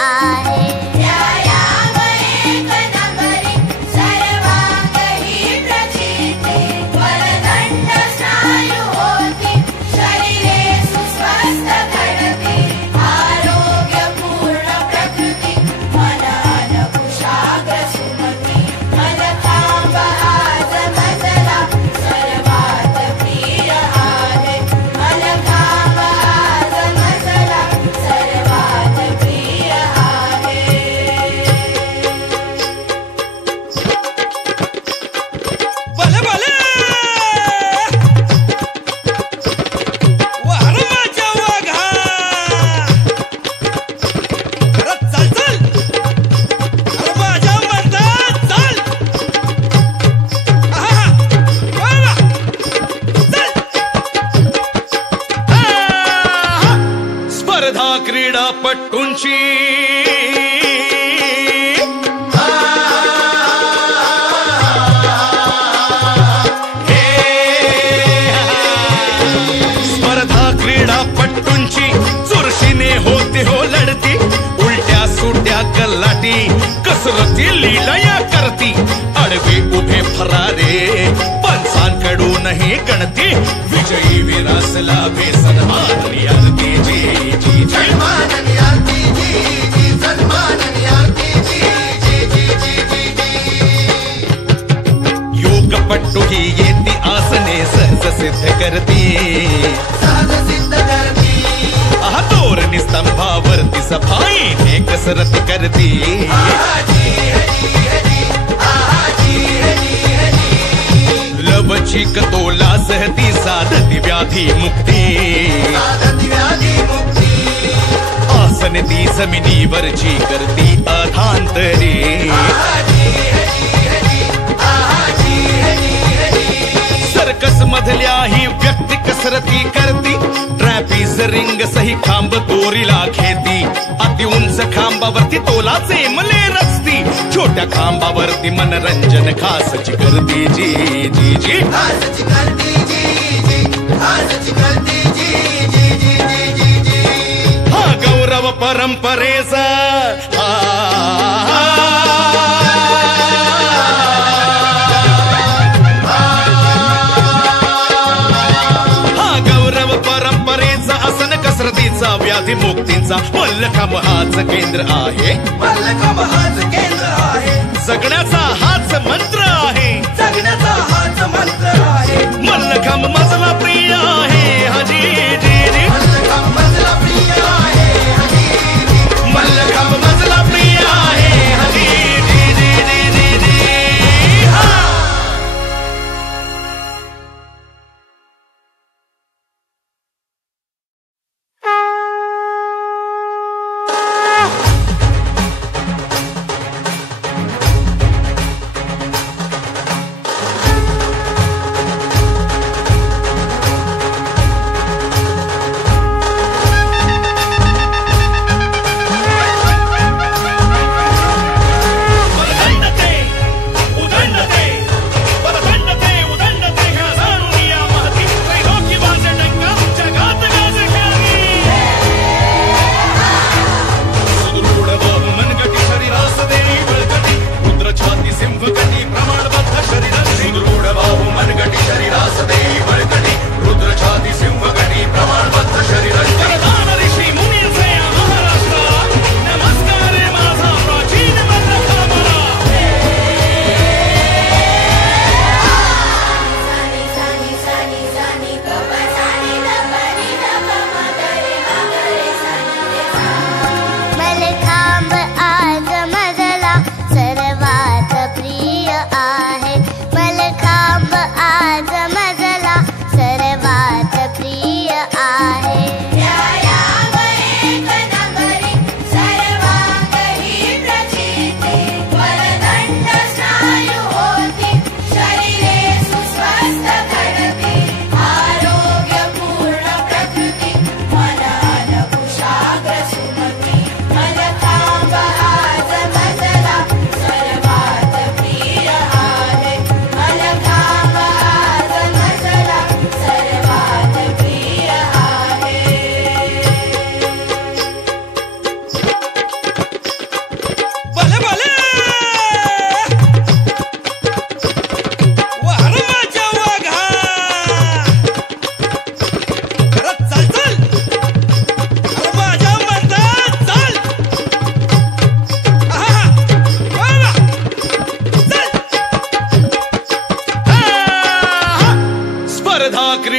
आहे. क्रीडापटूंची स्पर्धा क्रीडापटूंची चुरशीने होते हो लढती, उलट्या सुट्या कल्लाटी कसरती लीलया करती, आडवे उभे फरारे पंचांकडूनही गणती, विजयी विरासला बेसन्माननी आरती जी जी सन्माननी आरती जी जी सन्माननी आरती जी जी जी जी जी योगपट्टू ही येती आसने सहज सिद्ध करती, सहज सिद्ध करती, दोरणी स्तंभावरती सफाईने कसरत करती, लवचिक तोला सहती साधती व्याधी मुक्ती, आसन ती जमिनीवरची करती अधांतरी, सर्कस मधल्या ही व्यक्ती कसरती करती, ट्रॅपिज रिंग सही खांब तोरीला घेती, अति उंच खांबावरती तोलाचे मले रचती, छोट्या खांबावरती मनरंजन खासची करती जी जी जी खासची करती जी जी खासची करती जी जी जी जी जी हा गौरव परंपरेचा कसरतीचा व्याधी मुक्तीचा मल्लखांब हाच केंद्र आहे, मल्लखांब हाच केंद्र आहे, जगण्याचा हाच मंत्र आहे, जगण्याचा हाच मंत्र आहे, मल्लखांब माझला प्रिय आहे हजी जी जी मल्लखांब माझला प्रिय आहे हजी जी मल्लखांब माझला प्रिय आहे हजी जी जी जी जी जी हा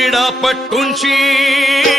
क्रीडापटूंची